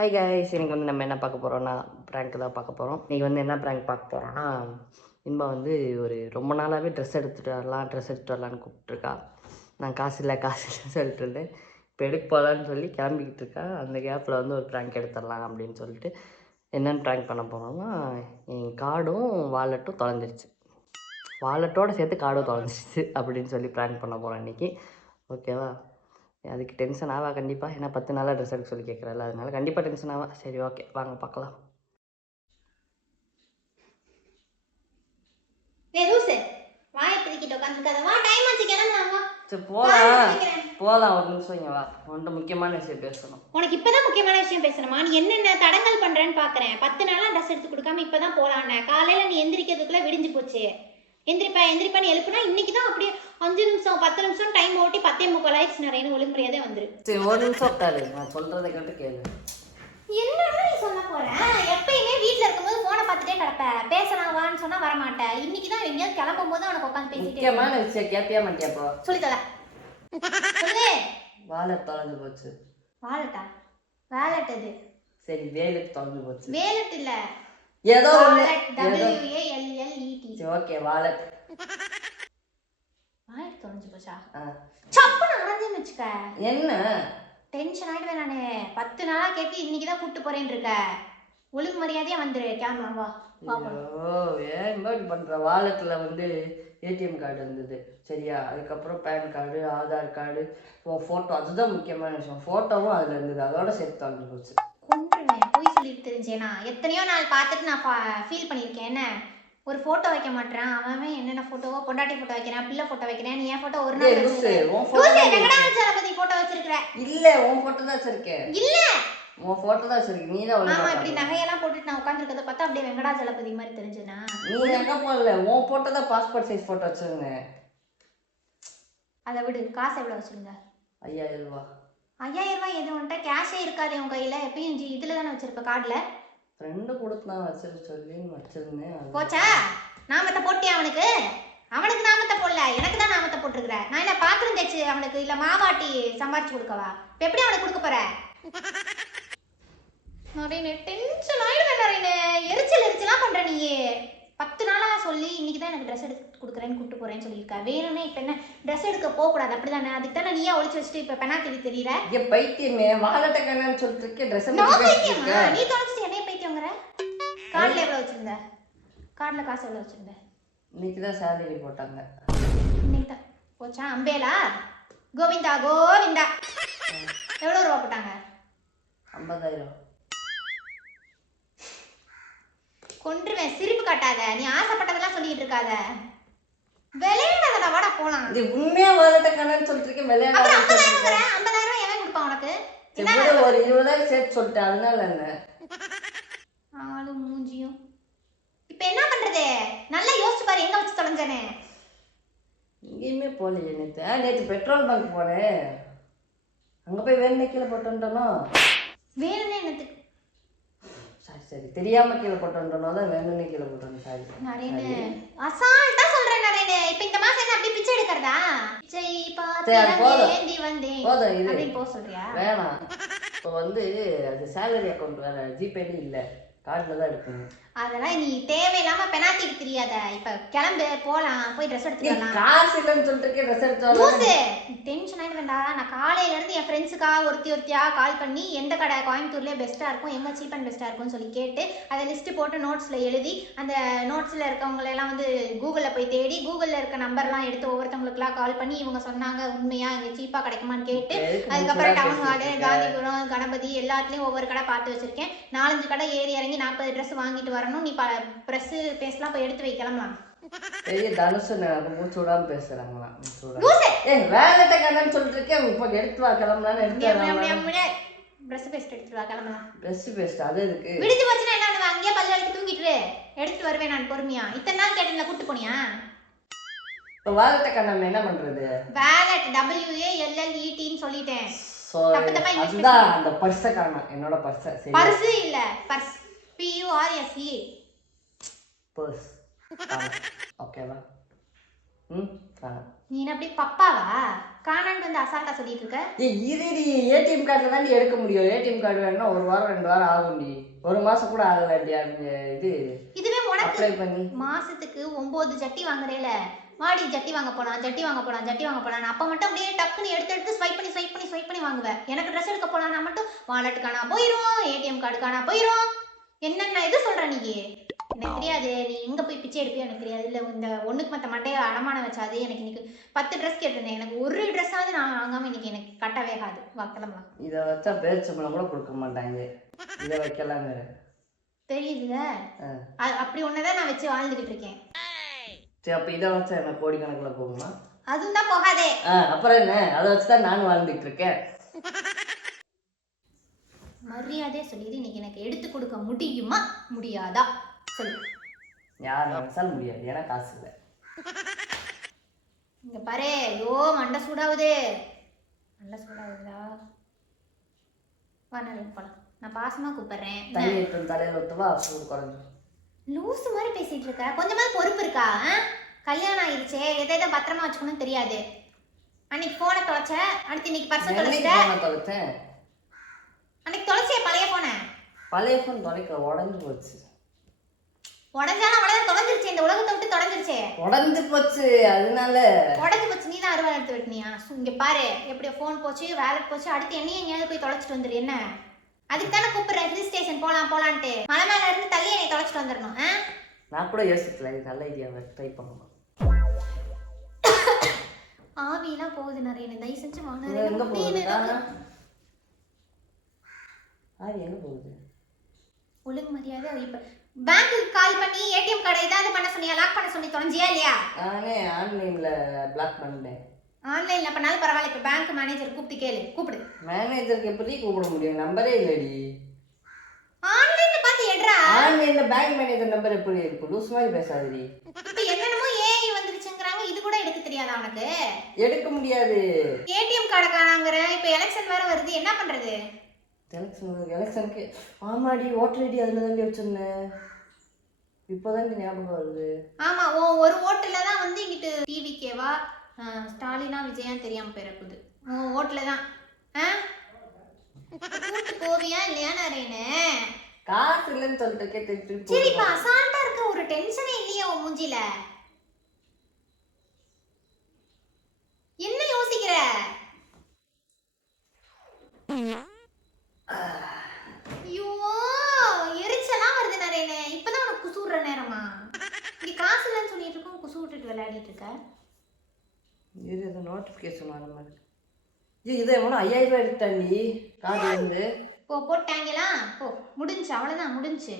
Hi guys, இன்னைக்கு வந்து நம்ம என்ன பார்க்க போகிறோம்னா ப்ராங்க் தான் பார்க்க போகிறோம். இன்றைக்கி வந்து என்ன ப்ராங்க் பார்க்க போகிறோன்னா, இன்பா வந்து ஒரு ரொம்ப நாளாகவே ட்ரெஸ் எடுத்துகிட்டு வரலான்னு கூப்பிட்ருக்கா. நான் காசு இல்லை சொல்லிட்டு இருந்தேன். இப்போ எடுக்க போகலான்னு சொல்லி கிளம்பிக்கிட்டு இருக்கா. அந்த கேப்பில் வந்து ஒரு ப்ராங்க் எடுத்துடலாம் அப்படின்னு சொல்லிட்டு என்னென்னு ப்ராங்க் பண்ண போகிறோம்னா, என் கார்டும் வாலெட்டும் தொலைஞ்சிருச்சு. வாலெட்டோடு சேர்த்து கார்டும் தொலைஞ்சிருச்சு அப்படின்னு சொல்லி ப்ராங்க் பண்ண போகிறோம் இன்றைக்கி. ஓகேவா? அதுக்கு டென்ஷன் ஆவா கண்டிப்பாக. ஏன்னா 10 நாளாக ட்ரெஸ் எடுக்க சொல்லி கேட்குறல, அதனால கண்டிப்பாக டென்ஷன் ஆவா. சரி, ஓகே, வாங்க பார்க்கலாம். சரி போகலாம். ஒரு நிமிஷம் இங்கே வா. உன்கிட்ட முக்கியமான விஷயம் பேசணும். உனக்கு இப்பதான் முக்கியமான விஷயம் பேசணுமா? நீ என்னென்ன தடங்கல் பண்றேன்னு பாக்குறேன். 10 நாளா ட்ரெஸ் எடுத்து கொடுக்காம இப்பதான் போலான்னு. காலையில நீ எந்திரிக்கிறதுக்குள்ள விடிஞ்சு போச்சு. எந்திரிப்பான்னு எழுப்புனா இன்னைக்கு தான் அப்படியே 5 நிமிஷம் 10 நிமிஷம் டைம் ஓட்டி 10:45 ஆயிடுச்சு. நிறைய ஒழுங்குறையாதே வந்துரு. சரி, ஒரு நிமிஷம் உட்காரு, நான் சொல்றதை கேட்டு கேளு. என்னடா நீ சொல்ல போற? எப்பயுமே வீட்ல இருக்கும்போது போனை பார்த்துட்டே கிடப்ப. பேசலாம் வான்னு சொன்னா வர மாட்டேன். இன்னைக்கு தான் எங்கேயாவது கிளம்பும் போது உனக்கு உட்காந்து பேசிட்டே. முக்கியமான விஷயம் கேப்பியா மாட்டியா? போ சொல்லித்தல. சொல்லு. வாலெட் தொலைஞ்சு போச்சு. வாலெட்டா? வாலெட் அது. சரி, வேலெட் தொலைஞ்சு போச்சு. வேலெட் இல்ல, ஏதோ WALLET. சரி, ஓகே, வாலெட். வாலெட் தொலைஞ்சு போச்சா? சப்புன்னு அரைஞ்சேன்னு வச்சுக்க. என்ன டென்ஷன் ஆயிடுவேன் நானு. 10 நாளா கேட்டு இன்னைக்கு தான் கூப்பிட்டு போறேன்னு இருக்க. ஒழுங்கு மரியாதையா வந்துரு. கேமரா வா. ஏன் இப்படி பண்ற? வாலெட்ல வந்து ஏடிஎம் கார்டு இருந்தது, சரியா? அதுக்கப்புறம் PAN card, Aadhaar card, photo. அதுதான் முக்கியமான விஷயம். ஃபோட்டோவும் அதில் இருந்தது, அதோட சேர்த்து தொலைஞ்சு போச்சு. கொன்றுவேன். போய் சொல்லிட்டு தெரிஞ்சேனா? எத்தனையோ நாள் பார்த்துட்டு நான் ஃபீல் பண்ணியிருக்கேன். என்ன ஒரு போட்டோ வைக்க மாட்டேன். அவன் என்னென்ன போட்டோவோ, பொண்டாட்டி போட்டோ வைக்கிறேன், பிள்ளை போட்டோ வைக்கிறேன். நீ என் போட்டோ ஒரு நாள் வெங்கடாச்சலபதி போட்டோ வச்சிருக்கிற? இல்ல, உன் போட்டோ தான் வச்சிருக்கேன். இல்ல, உன் போட்டோ தான் வச்சிருக்கேன். நீ தான் ஆமா, இப்படி நகையெல்லாம் போட்டுட்டு நான் உட்கார்ந்திருக்கத பார்த்தா அப்படியே வெங்கடாச்சலபதி மாதிரி தெரிஞ்சனா? நீ எங்க போடல, உன் போட்டோ தான் பாஸ்போர்ட் சைஸ் போட்டோ வச்சிருந்தேன். அதை விடு. காசு எவ்வளவு வச்சிருந்த? 5000 ரூபாய். 5000 ரூபாய் எது? உன்ட்ட கேஷே இருக்காதே உன் கையில. எப்பயும் இதுல தானே வச்சிருப்ப, கார்டுல. ஃப்ரெண்டு கொடுத்து நான் சொல்லி வச்சிருந்தேன். போச்சா? நாமத்தை போட்டியா அவனுக்கு? அவனுக்கு நாமத்தை போடல, எனக்கு தான் நாமத்தை போட்டுருக்குற. நான் என்ன பாத்திரம் தேய்ச்சி அவனுக்கு இல்ல மாவாட்டி சம்பாரிச்சு கொடுக்கவா? இப்ப எப்படி அவனுக்கு கொடுக்க போற? நிறைய டென்ஷன் ஆயிடுவேன். நிறைய எரிச்சலா பண்ற நீ. 10 நாளா சொல்லி இன்னைக்கு தான் எனக்கு ட்ரெஸ் எடுத்து கொடுக்குறேன்னு கூப்பிட்டு போறேன்னு சொல்லியிருக்கா. வேணும்னே இப்ப என்ன ட்ரெஸ் எடுக்க போக கூடாது அப்படிதானே? அதுக்கு தானே நீயா ஒளிச்சு வச்சுட்டு இப்ப பெனா தெரியல. பைத்தியமே, வாலெட்ட கண்ணன்னு சொல்லிட்டு இருக்கேன். ட்ரெஸ் நீ தொலைச்சிட்டு என்னைய பைத்தியங்கிற? கார்டுல எவ்வளவு வச்சிருந்த? கார்டுல காசு எவ்வளவு வச்சிருந்த? இன்னைக்கு தான் சேலரி போட்டாங்க. இன்னைக்கு தான் போச்சா? அம்பேலா கோவிந்தா கோவிந்தா. எவ்வளவு ரூபா போட்டாங்க? 50000. கொன்றுவேன். சிரிப்பு காட்டாத. நீ ஆசைப்பட்டதெல்லாம் சொல்லிட்டு இருக்காத. விளையாடாதடா, வாடா போலாம். இது உண்மையா வாலெட்ட கண்ணன்னு சொல்லிட்டு இருக்கேன். விளையாடாத. 50000 ரூபாய் எவன் கொடுப்பான் உனக்கு? ஒரு 20000 சேர்த்து சொல்லிட்டேன், அதனால என்ன? ஆளு மூஞ்சியும். இப்ப என்ன பண்றது? நல்லா யோசிச்சு பாரு, எங்க வச்சு தொலைஞ்சனே. எங்கேயுமே போகலையே. நேற்று பெட்ரோல் பங்க் போனேன். அங்க போய் வேணும்னே கீழே போட்டோம்னா? வேணும்னே என்னது? சரி, தெரியாம கீழே போட்டோம்னா தான் வேணும்னே கீழே போட்டோம். சாரி நரேனே, அசால்ட்டா சொல்றேன் நரேனே. இப்ப இந்த மாசம் என்ன அப்படி பிச்சை எடுக்கறதா? பிச்சை பாத்திரம் ஏந்தி வந்தேன் அப்படி போ சொல்றியா? வேணாம். இப்போ வந்து அது சேலரி அக்கௌண்ட் வேற, ஜிபேல இல்ல, கார்டுல தான் எடுக்கணும். அதெல்லாம் நீ தேவையில்லாம பெனாத்திக்கு தெரியாத. இப்ப கிளம்பு, போலாம், போய் ட்ரெஸ் எடுத்து வரலாம். காசு இல்லன்னு சொல்லிட்டு ட்ரெஸ் எடுத்து டென்ஷன் ஆயிடுவேன்டா. நான் காலையில இருந்து என் ஃப்ரெண்ட்ஸுக்கா ஒருத்தியா கால் பண்ணி எந்த கடை கோயம்புத்தூர்லயே பெஸ்ட்டா இருக்கும், எங்க சீப் அண்ட் பெஸ்ட்டா இருக்கும்னு சொல்லி கேட்டு அதை லிஸ்ட் போட்டு நோட்ஸ்ல எழுதி, அந்த நோட்ஸ்ல இருக்கவங்களை எல்லாம் வந்து கூகுள்ல போய் தேடி, கூகுள்ல இருக்க நம்பர்லாம் எடுத்து ஒவ்வொருத்தவங்களுக்குலாம் கால் பண்ணி இவங்க சொன்னாங்க உண்மையா இங்க சீப்பா கிடைக்குமான்னு கேட்டு, அதுக்கப்புறம் டவுன் ஹாலு, காந்திபுரம், கணபதி எல்லாத்துலயும் ஒவ்வொரு கடை பார்த்து வச்சிருக்கேன். 4-5 கடை ஏறி இறங்கி 40 ட்ரெஸ் வாங்கிட்டு வரணும். நீ பிரஸ் பேஸ்லாம் போய் எடுத்து வைக்கலாம்லாம். பெரிய தனுசு மூச்சு விடாம பேசுறாங்களா? வேலைட்ட கண்ணன்னு சொல்லிட்டு இருக்கேன். இப்போ எடுத்து வா, கிளம்பலாம். எடுத்து பிரஸ் பேஸ்ட் எடுத்து வா, கிளம்பலாம். பிரஸ் பேஸ்ட் அது எதுக்கு? விடிஞ்சு போச்சுன்னா என்ன? அங்கேயே பல்ல வலிக்கு தூங்கிட்டு எடுத்துட்டு வருவேன் நான் பொறுமையா. இத்தனை நாள் கேட்டேன்ல, கூட்டு போனியா? இப்போ வேலைட்ட கண்ணன் என்ன பண்றது? வேலட் WALLET ன்னு சொல்லிட்டேன். அதுதான் அந்த பர்ஸ காணோம். என்னோட பர்ஸ. பர்ஸ் இல்ல, பர்ஸ் PURSE. பர்ஸ். ஓகேவா? ம் நீ என்ன அப்படி பப்பாவா காணான்னு வந்து அசால்ட்டா சொல்லிட்டு இருக்க? இருடி, ஏடிஎம் கார்டில் தான் எடுக்க முடியும். ஏடிஎம் கார்டு வேணும்னா 1 வாரம் 2 வாரம் ஆகும்டி. 1 மாசம் கூட ஆகலாண்டி. அந்த இதுவே உனக்கு அப்ளை பண்ணி மாசத்துக்கு 9 ஜட்டி வாங்குறேல, மாடி ஜட்டி வாங்க போலாம் ஜட்டி வாங்க போலாம் ஜட்டி வாங்க போலாம். அப்ப மட்டும் அப்படியே டக்குன்னு எடுத்து ஸ்வைப் பண்ணி வாங்குவேன். எனக்கு ட்ரெஸ் எடுக்க போலாம் நான் மட்டும் வாலெட் காணா போயிரும், ஏடிஎம் கார்டு காணா போயிரும். என்னென்ன இது சொல்ற நீ? எனக்கு தெரியாது நீ எங்க போய் பிச்சை எடுப்பியோ எனக்கு தெரியாது. இல்ல இந்த ஒண்ணுக்கு மத்த மட்டைய அடமானம் வச்சாது. எனக்கு இன்னைக்கு 10 ட்ரெஸ் கேட்டிருந்தேன். எனக்கு ஒரு ட்ரெஸ்ஸாவது நான் வாங்காம இன்னைக்கு எனக்கு கட்டவே ஆகாது. வா கிளம்பலாம். இதை வச்சா பேரிச்சம்பளம் கூட கொடுக்க மாட்டாங்க. இதை வைக்கலாம் தெரியுதுல, அப்படி ஒன்னதான் நான் வச்சு வாழ்ந்துகிட்டு இருக்கேன். சரி, அப்ப இதை வச்சா என்ன கோடிக்கணக்கில் போகுமா? அதுவும் தான் போகாதே. அப்புறம் என்ன, அதை வச்சுதான் நானும் வாழ்ந்துட்டு இருக்கேன். மரியாதையா சொல்லிடு, இன்னைக்கு எனக்கு எடுத்து கொடுக்க முடியுமா முடியாதா சொல்லு. யார் நினைச்சாலும் முடியாது, ஏன்னா காசு இல்லை. இங்க பாரு, ஐயோ மண்டை சூடாகுதே. மண்டை சூடாகுதா? வாங்க போலாம். நான் பாசமா கூப்பிடுறேன். தலையில ஒத்துவா சூடு குறைஞ்சு. லூசு மாதிரி பேசிட்டு இருக்க. கொஞ்சமாவது பொறுப்பு இருக்கா? கல்யாணம் ஆயிடுச்சே, எதை பத்திரமா வச்சுக்கணும்னு தெரியாது. அன்னைக்கு போனை தொலைச்ச, அடுத்து இன்னைக்கு பர்ஸ் தொலைச்சேன். அன்னைக்கு தொலைச்சே பழைய போனை. பழைய போன் தொலைக்க உடஞ்சு போச்சு. உடஞ்சாலும் அவ்வளவுதான், தொலைஞ்சிருச்சு. இந்த உலகத்தை விட்டு தொலைஞ்சிருச்சே. உடஞ்சு போச்சு, அதனால உடஞ்சு போச்சு. நீ தான் அறுவாள் எடுத்து வெட்டினியா? இங்க பாரு, எப்படியோ போன் போச்சு, வேலட் போச்சு, அடுத்து என்னையும் எங்கேயாவது போய் தொலைச்சிட்டு வந்துரு. என்ன அதுக்கு தானே கூப்பிடுறேன், ஹில் ஸ்டேஷன் போலான்ட்டு. மலை மேல இருந்து தள்ளி என்னை தொலைச்சிட்டு வந்துடணும். நான் கூட யோசிக்கல, இது நல்ல ஐடியாவை ட்ரை பண்ணணும். ஆவியெல்லாம் போகுது நிறைய. தயவு செஞ்சு வாங்க. எங்க போகுது? ஆவி எங்க போகுது? ஒழுங்கு மரியாதை. இப்ப பேங்க்குக்கு கால் பண்ணி ஏடிஎம் கார்டை ஏதாவது பண்ண சொன்னியா? லாக் பண்ண சொல்லி தொலைஞ்சியா இல்லையா? நானே ஆன்லைன்ல பிளாக் பண்ணிட்டேன். ஆன்லைன்ல பண்ணாலும் பரவாயில்ல. இப்ப பேங்க் மேனேஜர் கூப்பிட்டு கேளு. கூப்பிடு. மேனேஜருக்கு எப்படி கூப்பிட முடியும்? நம்பரே இல்லடி. ஆன்லைன்ல பார்த்து எடுறா. ஆன்லைன்ல பேங்க் மேனேஜர் நம்பர் எப்படி இருக்கும்? லூஸ் மாதிரி பேசாதடி. இப்ப என்னென்னமோ ஏஐ வந்துருச்சுங்கறாங்க, இது கூட எடுக்க தெரியாதா உனக்கு? எடுக்க முடியாது. ஏடிஎம் கார்டு காணாங்கற. இப்ப எலெக்ஷன் வேற வருது, என்ன பண்றது? எலெக்ஷனுக்கு ஆமாடி, ஓட்டர் ஐடி அதுல தான் வச்சிருந்தேன். இப்போதான் ஞாபகம் வருது. ஆமா, ஒரு ஓட்டுல தான் வந்து இங்கிட்டு டிவிகேவா ஸ்டாலினா விஜயான்னு தெரியாம போயிருக்குது. ஓட்டுல தான் கூட்டு போவியா இல்லையா? நாரேனே காசு இல்லைன்னு சொல்லிட்டு திருப்பி. சரிப்பா, அசால்ட்டா இருக்க. ஒரு டென்ஷனே இல்லையா உன் மூஞ்சில? என்ன யோசிக்கிற? ஐயோ எரிச்சலாம் வருது நாரேனே. இப்பதான் உனக்கு குசூடுற நேரமா? நீ காசு இல்லைன்னு சொல்லிட்டு இருக்கோம், குசு விட்டுட்டு விளையாடிட்டு இருக்க. இது ஏதோ நோட்டிஃபிகேஷன் வர மாதிரி. இதை எவ்வளோ 5000 ரூபாய் எடுத்தாண்டி கார்டு வந்து. போட்டாங்களா? முடிஞ்சு, அவ்வளோதான் முடிஞ்சு.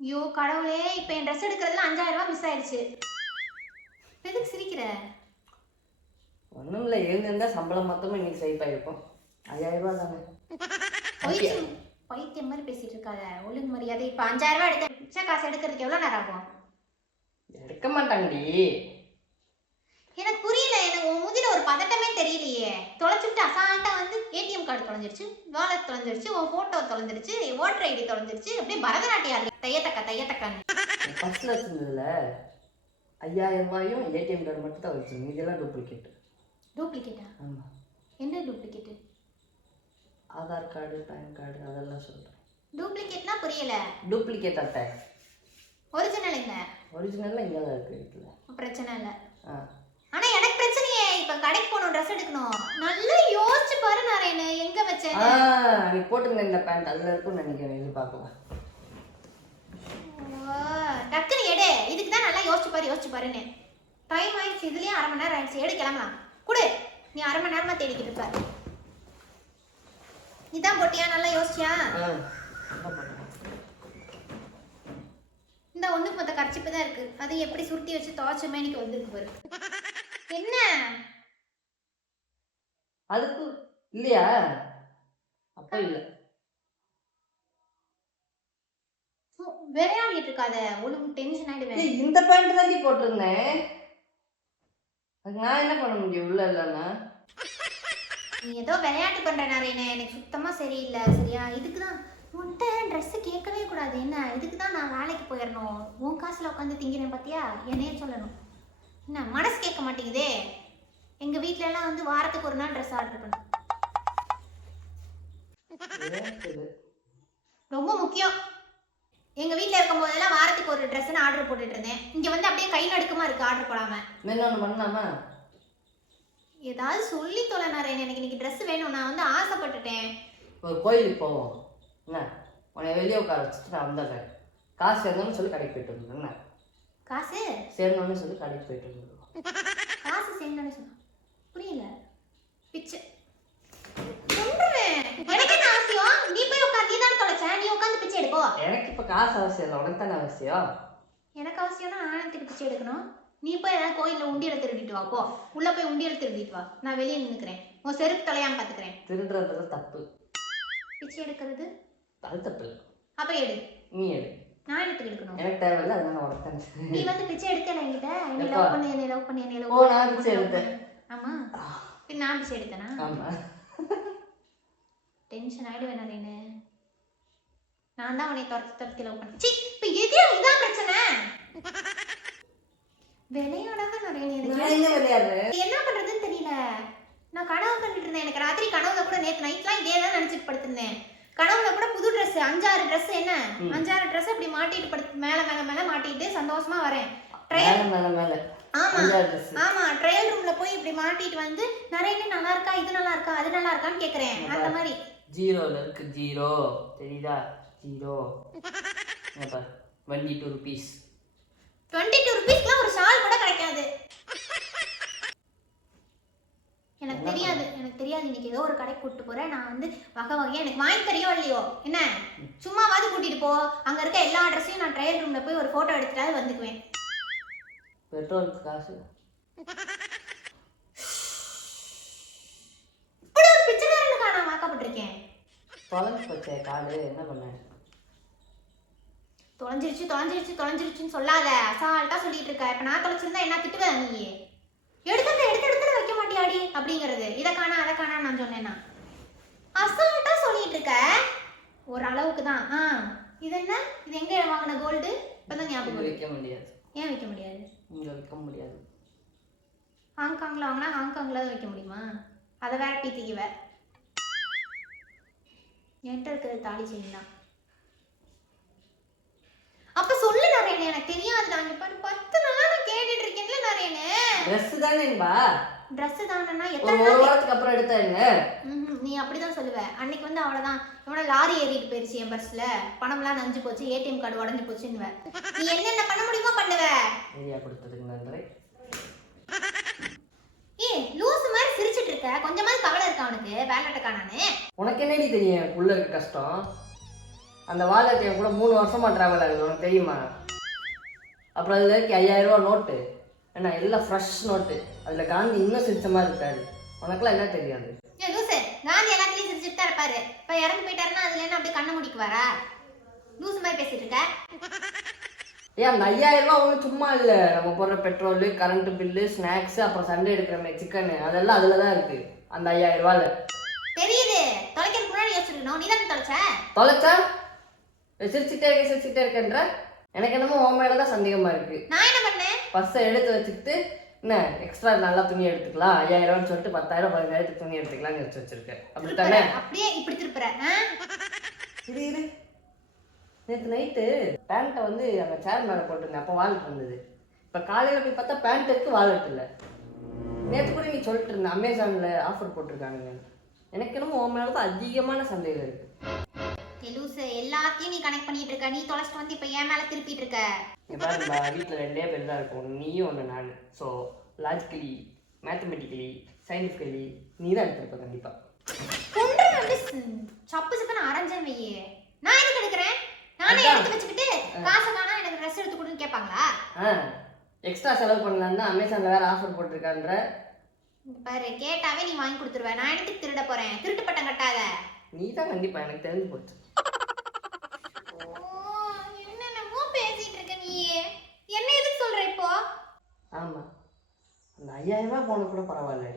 ஐயோ கடவுளே, இப்போ என் ட்ரெஸ் எடுக்கிறதுல 5000 ரூபாய் மிஸ் ஆயிடுச்சு. எதுக்கு சிரிக்கிற? ஒன்றும் இல்லை, எழுந்திருந்தா சம்பளம் மொத்தமாக இன்னைக்கு சேஃபாக இருக்கும். 5000 ரூபா தானே. பைத்தியம் மாதிரி பேசிட்டு இருக்காத. ஒழுங்கு மரியாதை. இப்போ 5000 ரூபாய் எடுத்த மிச்ச காசு எடுக்கிறதுக்கு எவ்வளோ நேரம் ஆகும்? எடுக்க மாட்டாங்கடி. எனக்கு புரியல. எனக்கு உன் மூஞ்சில ஒரு பதட்டமே தெரியலையே. தொலைச்சுட்டு அசால்ட்டா வந்து ஏடிஎம் கார்டு தொலைஞ்சிருச்சு, வாலெட் தொலைஞ்சிருச்சு, உன் போட்டோ தொலைஞ்சிருச்சு, ஓட்டர் ஐடி தொலைஞ்சிருச்சு. அப்படியே பரதநாட்டியம் ஆடுது. தையத்தக்கான்னு ஃபர்ஸ்ட்ல வச்சிருந்ததுல 5000 ரூபாயும் ஏடிஎம் கார்டு மட்டும் தான் வச்சிருந்தேன். இதெல்லாம் டூப்ளிகேட். டூப்ளிகேட்டா? ஆமா. என்ன duplicate? Aadhaar card, PAN card அதெல்லாம் சொல்றேன். டூப்ளிகேட்னா புரியல. டூப்ளிகேட் அட்டை. ஒரிஜினல் எங்க? ஒரிஜினல்ல இங்க தான் இருக்கு வீட்ல. பிரச்சனை இல்ல. ஆனா எனக்கு பிரச்சனையே. இப்ப கடைக்கு போணும், ட்ரெஸ் எடுக்கணும். நல்லா யோசிச்சு பாரு நாரேனே, எங்க வச்சேன்? நீ போட்டுங்க இந்த பேண்ட் அதுல இருக்கும் நினைக்கிறேன். இது பார்க்கலாம். டக்குனு எடு. இதுக்கு தான் நல்லா யோசிச்சு பாருன்னு. டைம் ஆயிடுச்சு, இதுலயே 1/2 மணி நேரம் ஆயிடுச்சு. எடு, கிளம்பலாம். குடு. நீ 1/2 மணி நேரமா தேடிக்கிட்டு இருப்ப. இதான் போட்டியா? நல்லா யோசிச்சியா? இந்த ஒண்ணுக்கு மொத்த கர்ச்சிப்பு தான் இருக்கு. அது எப்படி சுருட்டி வச்சு துவைச்சுமே எனக்கு வந்துருக்கு பாரு. என்ன அதுக்கு இல்லையா? அப்ப இல்ல. விளையாடிட்டு இருக்காத. ஒழுங்கு டென்ஷன் ஆயிடுவேன். இந்த பேண்ட் தான் நீ போட்டிருந்தேன். நான் என்ன பண்ண முடியும் உள்ள இல்லன்னா? நீ ஏதோ விளையாட்டு பண்ற நாரேனே. எனக்கு சுத்தமா சரியில்லை. சரியா? இதுக்குதான் உன்கிட்ட ட்ரெஸ் கேட்கவே கூடாது. என்ன இதுக்கு தான் நான் வேலைக்கு போயிடணும். உன் காசுல உட்காந்து திங்கிறேன் பாத்தியா? என்னையே சொல்லணும். என்ன மனசு கேட்க மாட்டேங்குதே. எங்கள் வீட்ல எல்லாம் வந்து வாரத்துக்கு ஒரு நாள் ட்ரெஸ் ஆர்டர் பண்ணு. ரொம்ப முக்கியம். எங்கள் வீட்டில் இருக்கும் போதெல்லாம் வாரத்துக்கு ஒரு ட்ரெஸ்ன்னு ஆர்டர் போட்டுட்டு இருந்தேன். இங்கே வந்து அப்படியே கை நடுக்கமாக இருக்குது ஆர்டர் போடாமல். இன்னொன்று பண்ணலாமா? ஏதாவது சொல்லி தொலைனாரே. எனக்கு இன்னைக்கு ட்ரெஸ் வேணும். நான் வந்து ஆசைப்பட்டுட்டேன். ஒரு கோயிலுக்கு போவோம் என்ன, உன்னை வெளியே உட்கார வச்சுட்டு நான் வந்துடுறேன். காசு சேர்ந்தோன்னு சொல்லி கடைக்கு போயிட்டு வந்துடும். என்ன காசு சேர்ந்தோன்னு சொல்லி கடைக்கு போயிட்டு வந்துடும். காசு சேர்ந்தோன்னு சொன்னா புரியல. பிச்சை சொல்றேன். எனக்கு என்ன அவசியம்? நீ போய் உட்கார். நீ தானே தொலைச்ச. நீ உட்காந்து பிச்சை எடுப்போ. எனக்கு இப்போ காசு அவசியம் இல்லை, உனக்கு தானே அவசியம். எனக்கு அவசியம்னா ஆனத்துக்கு பிச்சை எடுக்கணும். நீ போய் ஏதாவது கோயிலில் உண்டியலை திருடிட்டு வா. போ உள்ளே போய் உண்டியல் திருடிட்டு வா. நான் வெளியே நின்றுக்கிறேன். உன் செருப்பு தொலையாமல் பார்த்துக்கிறேன். திருடுறது தப்பு. பிச்சை எடுக்கிறது அது தப்பு இல்லை. அப்போ எடு. நீ எடு. நான் எடுத்து எடுக்கணும். எனக்கு தேவையில்லை, அதனால உனக்கு தானே. நீ வந்து பிச்சை எடுக்கல என்கிட்ட. என்னை லவ் பண்ணி என்னை லவ் பண்ணி என்னை லவ் ஓ, நான் பிச்சை எடுத்தேன். ஆமா, பின் நான் பிச்சை எடுத்தேனா? ஆமா. டென்ஷன் ஆயிடுவேன் நானு. நான் தான் உன்னை துரத்தி லவ் பண்ணேன். சி, இப்போ எதிரே இதுதான் பிரச்சனை. விளையாடாத நிறைய என்ன பண்றதுன்னு தெரியல. நான் கனவு கண்டுட்டு இருந்தேன். எனக்கு ராத்திரி கனவுல கூட நேற்று நைட்லாம் இதே தான் நினைச்சிட்டு படுத்திருந்தேன். கனவுல கூட புது ட்ரெஸ் 5-6 ட்ரெஸ், என்ன 5-6 ட்ரெஸ் அப்படி மாட்டிட்டு படுத்து மேல மேல மேல மாட்டிட்டு சந்தோஷமா வரேன். ஆமா, ட்ரையல் ரூம்ல போய் இப்படி மாட்டிட்டு வந்து நிறைய நல்லா இருக்கா, இது நல்லா இருக்கா, அது நல்லா இருக்கான்னு கேக்குறேன். அந்த மாதிரி ஜீரோல இருக்கு. ஜீரோ தெரியுதா? ஜீரோ. 22 rupees. 22 rupeesக்குலாம் ஒரு ஷால் கூட கிடைக்காது. எனக்கு தெரியாது. இன்னைக்கு ஏதோ ஒரு கடைக்கு கூட்டிட்டு போறேன். நான் வந்து வகை வகையா எனக்கு வாங்கி தரையோ இல்லையோ என்ன, சும்மாவாது கூட்டிட்டு போ. அங்க இருக்க எல்லா அட்ரஸையும் நான் ட்ரையல் ரூம்ல போய் ஒரு போட்டோ எடுத்துட்டாவது வந்துக்குவேன். பெட்ரோலுக்கு காசு இப்படி ஒரு பிச்சைக்காரனுக்கா நான் வாக்கப்பட்டிருக்கேன். தொலைஞ்சு போச்சே காலு, என்ன பண்ண? தொலைஞ்சிருச்சுன்னு சொல்லாத. அசால்ட்டா சொல்லிட்டு இருக்க. இப்ப நான் தொலைச்சிருந்தா என்ன திட்டுவேன் நீ? எடுத்து வைக்க மாட்டியாடி அப்படிங்கிறது. இதை காணா அதை காணா நான் சொன்னேன்னா அசால்ட்டா சொல்லிட்டு இருக்க. ஒரு அளவுக்கு தான். இது என்ன? இது எங்க வாங்கின கோல்டு? இப்பதான் ஞாபகம். விற்க முடியாது. ஏன் விற்க முடியாது? இங்க விற்க முடியாது. ஹாங்காங்ல வாங்கினா ஹாங்காங்ல தான் விற்க முடியுமா? அதை வேற பீத்திக்குவ. என்கிட்ட இருக்கிறது தாலி செயின் தான். அப்ப சொல்லு நரேனே. எனக்கு தெரியாது. நான் பாரு 10 நாளா நான் கேட்டுட்டு இருக்கேன்ல நரேனே. Dress தானேன்பா. Dress தானேன்னா ஒரு வாரத்துக்கு அப்புறம் எடுத்தா என்ன? நீ அப்படிதான் சொல்லுவ. அன்னைக்கு வந்து அவ்வளவுதான். இவன லாரி ஏறிட்டு போயிருச்சு என் பர்ஸ்ல. பணம்லாம் நஞ்சு போச்சு, ஏடிஎம் கார்டு உடஞ்சு போச்சுன்னுவ. நீ என்னென்ன பண்ண முடியுமோ பண்ணுவ. ஏரியா கொடுத்ததுக்கு நன்றி. லூசு மாதிரி சிரிச்சிட்டு இருக்க. கொஞ்சமாவது கவலை இருக்கா உனக்கு? வேலட்ட காணானே. உனக்கு என்னடி தெரியும் புள்ள இருக்க கஷ்டம்? அந்த வாலெட் என் கூட 3 வருஷமா டிராவல் ஆகுது, உனக்கு தெரியுமா? அப்புறம் அதில் இருக்க 5000 ரூபா நோட்டு, என்ன எல்லாம் ஃப்ரெஷ் நோட்டு. அதில் காந்தி இன்னும் சிரிச்ச மாதிரி இருக்காரு. உனக்குலாம் என்ன தெரியாது? லூசு, காந்தி எல்லாத்துலேயும் சிரிச்சுட்டு தான் இருப்பாரு. இப்போ இறந்து போயிட்டாருன்னா அதுல என்ன அப்படியே கண்ணை முடிக்குவாரா? லூசு மாதிரி பேசிட்டு இருக்க. அந்த 5000 ரூபா ஒன்றும் சும்மா இல்லை. நம்ம போடுற பெட்ரோலு, கரண்ட் பில்லு, ஸ்நாக்ஸு, அப்புறம் சண்டே எடுக்கிறமே சிக்கனு, அதெல்லாம் அதில் தான் இருக்கு. அந்த 5000 ரூபாயில் தெரியுது. தொலைக்கிறதுக்கு முன்னாடி யோசிச்சுக்கணும். நீ தானே தொலைச்சா சிரிச்சுட்டே இருக்கேன்ற. எனக்கு என்னமோ உன் மேல தான் சந்தேகமா இருக்கு. நான் என்ன பண்ணேன்? பர்ஸை எடுத்து வச்சுக்கிட்டு என்ன எக்ஸ்ட்ரா நல்லா துணி எடுத்துக்கலாம், 5000 ரூபான்னு சொல்லிட்டு 10,000 15,000 துணி எடுத்துக்கலாம்னு எடுத்து வச்சிருக்கேன். அப்படித்தானே? அப்படியே இப்படி திருப்புற. இரு நேற்று நைட்டு பேண்ட்டை வந்து அந்த சேர் மேலே போட்டுருந்தேன். அப்போ வாலெட் இருந்தது. இப்போ காலையில் போய் பார்த்தா பேண்ட் இருக்கு, வாலெட் இல்லை. நேற்று கூட நீ சொல்லிட்டு இருந்த அமேசானில் ஆஃபர் போட்டிருக்கானுங்க. எனக்கு என்னமோ உன் மேலே தான் அதிகமான சந்தேகம் இருக்கு. லூசு, எல்லாத்தையும் நீ கனெக்ட் பண்ணிட்டு இருக்க. நீ தொலைச்சிட்டு வந்து இப்போ என் மேலே திருப்பிட்டு இருக்க. வீட்டில் 2 பேர் தான் இருக்கும், நீயும் ஒன்று நான். ஸோ லாஜிக்கலி, மேத்தமெட்டிக்கலி, சயின்டிஃபிக்கலி நீ தான் எடுத்திருப்ப கண்டிப்பாக. சப்பு சப்புன்னு அரைஞ்சேன் வையே. நான் எதுக்கு எடுக்கிறேன்? நானே எடுத்து வச்சுக்கிட்டு காசை காணா எனக்கு ட்ரெஸ் எடுத்து கொடுன்னு கேட்பாங்களா? எக்ஸ்ட்ரா செலவு பண்ணலாம் தான் அமேசானில் வேறு ஆஃபர் போட்டிருக்கான்ற பாரு. கேட்டாவே நீ வாங்கி கொடுத்துருவேன். நான் எடுத்து திருட போகிறேன். திருட்டு பட்டம் கட்டாத. நீ தான் கண்டிப்பாக, எனக்கு தெரிஞ்சு போச்சு. என்னென்னமோ பேசிட்டு இருக்க நீ. என்ன எதுக்கு சொல்ற இப்போ? ஆமாம், அந்த 5000 ரூபா போன கூட பரவாயில்ல.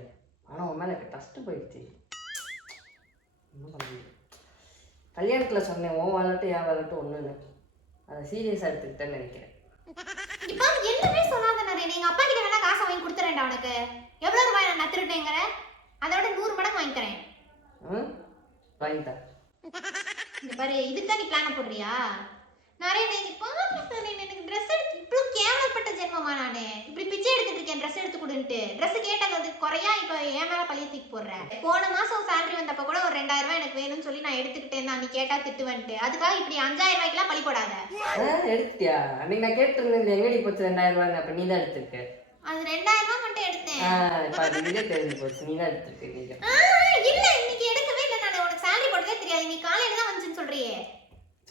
ஆனால் உன் மேலே எனக்கு ட்ரஸ்ட்டு போயிடுச்சு. என்ன பண்ண? கல்யாணத்தில் சொன்னேன் உன் வாலெட்டு என் வாலெட்டு ஒன்றுன்னு. அதை சீரியஸாக எடுத்துக்கிட்டேன்னு நினைக்கிறேன். இப்போ என்னமே சொல்லாத நிறைய எங்க அப்பா கிட்ட வேணா காசை வாங்கி கொடுத்துறேன்டா உனக்கு. எவ்வளவு ரூபாய் நான் நத்துட்டேங்கற? அதோட 100 மடங்கு வாங்கி தரேன். வாங்கி தர. இந்த பாரு இதுக்கு தான் நீ பிளான் போடுறியா? நிறைய நீ பாத்து எனக்கு Dress எடுத்து இவ்ளோ கேவலப்பட்ட ஜென்மமா நானு. இப்படி பிச்சை எடுத்துட்டு இருக்கேன் Dress எடுத்து கொடுன்ட்டு. Dress கேட்டது அது குறையா இப்ப ஏன் மேல பழிய தூக்கி போடுறேன். போன மாசம் salary வந்தப்ப கூட ஒரு 2000 ரூபாய் எனக்கு வேணும்னு சொல்லி நான் எடுத்துக்கிட்டேன் தான். நீ கேட்டா திட்டுவன்ட்டு. அதுக்காக இப்படி 5000 ரூபாய்க்குலாம் பழி போடாத. எடுத்தியா? அன்னைக்கு நான் கேட்டிருந்தேன் எங்கடி போச்சு 2000 ரூபாய் அப்ப நீ தான் எடுத்துக்க. அது 2000 ரூபாய் மட்டும் எடுத்தேன். இப்ப அதுலயே தெரிஞ்சு போச்சு நீ தான் எடுத்துக்க நீங்க. இல்ல இன்னைக்கு எடுக்கவே இல்ல நான். உனக்கு salary போட்டதே தெரியாது. நீ காலையில தான் வந்துன்னு சொல்றியே.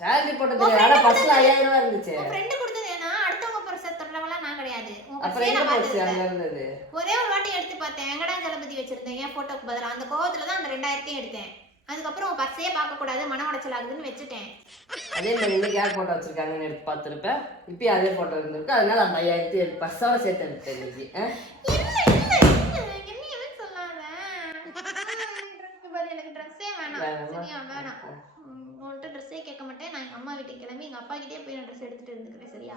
salary போட்டது யாரா பஸ்ல 5000 ரூபாய் இருந்துச்சு. உன் ஃப்ரெண்ட் கொடுத்தது நான் அடுத்தவங்க பர்ஸ் தரவள நான் கிடையாது. அப்புறம் என்ன போச்சு அங்க இருந்தது? ஒரே ஒரு வாட்டி எடுத்து பார்த்தேன். எங்கடா ஜலபதி வச்சிருந்தேன் என் போட்டோக்கு பதிலா. அந்த கோவத்துல தான் அந்த 2000 எடுத்தேன். அதுக்கப்புறம் உன் பர்ஸே பார்க்க கூடாது மன உடைச்சல் ஆகுதுன்னு வச்சுட்டேன். அதே மாதிரி இன்னைக்கு யார் போட்டோ வச்சிருக்காங்கன்னு எடுத்து பார்த்துருப்பேன். இப்பயும் அதே போட்டோ இருந்திருக்கு. அதனால அந்த 5000 பர்ஸோட சேர்த்து எடுத்தேன் இன்னைக்கு. என்னையவே சொல்லாத. எனக்கு ட்ரெஸ்ஸே வேணாம். சரியா வேணாம். உன்கிட்ட ட்ரெஸ்ஸே கேட்க மாட்டேன். நான் எங்க அம்மா வீட்டுக்கு கிளம்பி எங்க அப்பா கிட்டே போய் நான் ட்ரெஸ் எடுத்துட்டு இருந்துக்கிறேன். சரியா?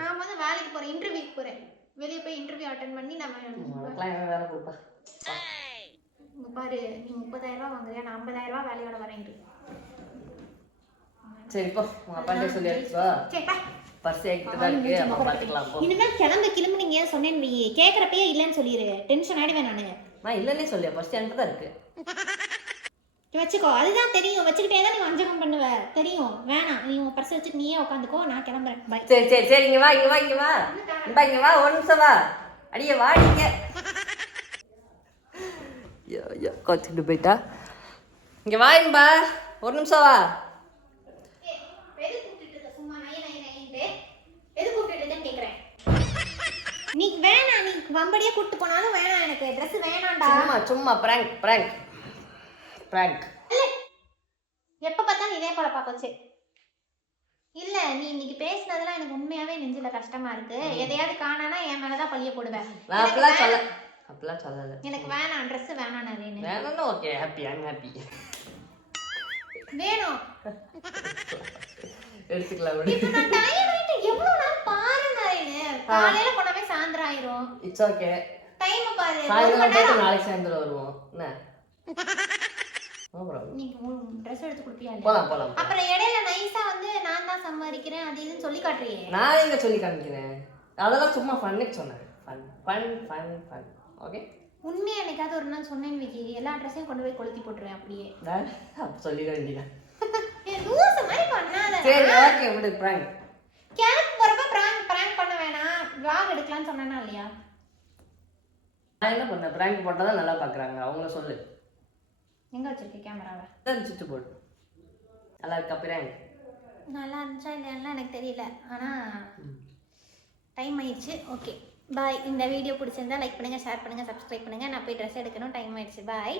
நான் வந்து வேலைக்கு போறேன். இன்டர்வியூக்கு போறேன். வெளியே போய் இன்டர்வியூ அட்டெண்ட் பண்ணி நான் வேலை கொடுப்பேன். பாரு நீ 30,000 ரூபாய் வாங்குறியா? நான் 50,000 ரூபாய் வேலையோட வரேன். சரி போ உங்க அப்பாட்ட சொல்லி எடுத்துக்கோ. சரி பா. பர்ஸ் ஏகிட்டு தான் இருக்கு. அப்ப பாத்துக்கலாம் போ. இனிமே கிளம்புனீங்க சொன்னேன்னு வை. கேக்குறப்பயே இல்லன்னு சொல்லிரு. டென்ஷன் ஆயிடுவேன் நானு. நான் இல்லன்னே சொல்லியா பர்ஸ் என்கிட்ட தான் இருக்கு. வச்சுக்கோ. அதுதான் தெரியும். வச்சுக்கிட்டே தான் நீ வஞ்சகம் பண்ணுவ. தெரியும். வேணாம். நீ உன் பர்ஸ் வச்சுட்டு நீயே உட்காந்துக்கோ. நான் கிளம்புறேன். பை. சரி சரி சரி இங்க வா இங்க வா இங்க வா. இங்க வா ஒரு நிமிஷம் வா. அடியே வாடிங்க. யோ கோச்சிட்டு போயிட்டா. இங்க வா இன்பா. ஒரு நிமிஷம் வா. எது கூப்பிட்டு இருக்க சும்மா நைய நைன்ட்டு? எது கூப்பிட்டு இருக்கேன்னு கேக்குறேன். நீ வேணாம். நீ வம்படியா கூட்டி போனாலும் வேணாம். எனக்கு Dress வேணாம்டா. சும்மா பிராங்க் எப்ப பார்த்தாலும் இதே போல பார்க்க வச்சு. இல்ல நீ இன்னைக்கு பேசினதெல்லாம் எனக்கு உண்மையாவே நெஞ்சில கஷ்டமா இருக்கு. எதையாவது காணானா என் மேலதான் பழிய போடுவேன். அப்பலாம் சொல்லல. எனக்கு வேணாம். Dress வேணாம் நரேன். வேணாம்னா okay happy I am happy. வேணும். எடுத்துக்கலாம் விடு. இப்போ நான் டைம் ஆயிட்டு எவ்வளவு நேரம் பாரு நரேன். காலையில போனவே சாயந்தரம் ஆயிரும். It's okay. டைம் பாரு. சாயந்தரம் போய் நாளைக்கு சாயந்தரம் வருவோம். என்ன? நீ Dress எடுத்து கொடுப்பியா? போலாம். அப்புறம் இடையில நைஸா வந்து நான் தான் சம்பாதிக்கிறேன் அது இதுன்னு சொல்லி காட்டுறியே. நான் எங்க சொல்லி காமிக்கிறேன்? அதெல்லாம் சும்மா ஃபன்னுக்கு சொன்னேன். Fun okay. உண்மையா என்னைக்காவது ஒரு நாள் சொன்னேன்னு வைக்கி எல்லா ட்ரெஸ்ஸையும் கொண்டு போய் கொளுத்தி போட்டுருவேன் அப்படியே. சொல்லிட வேண்டியதான். லூஸ் மாதிரி பண்ணாத. சரி ஓகே விடு பிராங்க். கேம்ப் போறப்ப பிராங்க் பண்ண வேணாம். vlog எடுக்கலாம்னு சொன்னேனா இல்லையா? நான் என்ன பண்ணேன்? பிராங்க் போட்டா தான் நல்லா பாக்குறாங்க. அவங்கள சொல்லு. எங்க வச்சிருக்க கேமராவை? தான் சுட்டு போடு. நல்லா இருக்கா பிராங்க்? நல்லா இருந்துச்சா இல்லையான்னு எனக்கு தெரியல. ஆனா டைம் ஆயிடுச்சு. Okay bye. இந்த வீடியோ பிடிச்சிருந்தா லைக் பண்ணுங்க, ஷேர் பண்ணுங்க, சப்ஸ்கிரைப் பண்ணுங்க. நான் போய் ட்ரெஸ் எடுக்கணும். டைம் ஆயிடுச்சு. பாய்.